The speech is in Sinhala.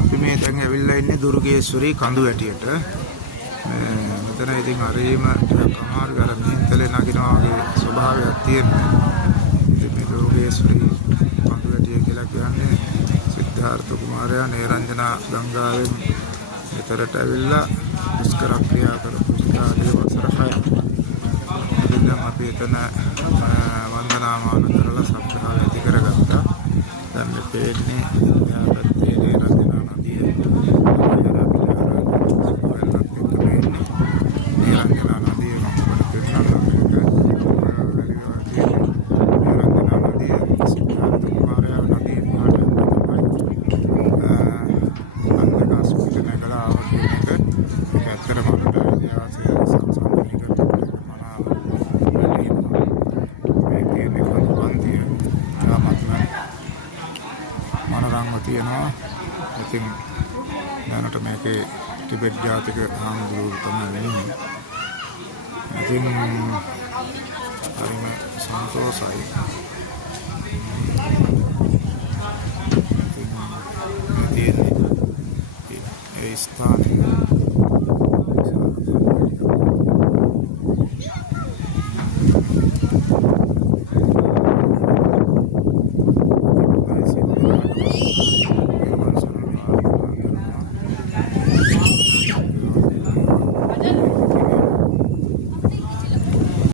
අපි මේ දැන් ඇවිල්ලා ඉන්නේ දුර්ගේශ්වරී කඳු වැටියට. මෙතන ඉතින් හරියම කමාරු අර මෙහෙන්තලේ නගිනවා වගේ ස්වභාවයක් තියෙනවා. ඉතින් මේ දුර්ගේශ්වරී කඳු වැටිය කියලා කියන්නේ සිද්ධාර්ථ කුමාරයා නේරංජනා ගංගාවෙන් මෙතරට ඇවිල්ලා දුෂ්කර ක්‍රියා කරපු කාලේ වසර 6ක්. ඉතින් අපි එතන වන්දනාමාන කරලා සම්ප්‍රදාය ඇති කරගත්තා. දැන් මේ පේන්නේ යාපත්තේ නේරංජනා නදිය. තියෙනවා. ඉතින් දැනට මේකේ ටිබෙට් ජාතික හාමුදුරුවෝ තමයි ඉන්නේ. ඉතින් හරිම සන්තෝෂයි. ඉතින් ඒ ස්ථානයේ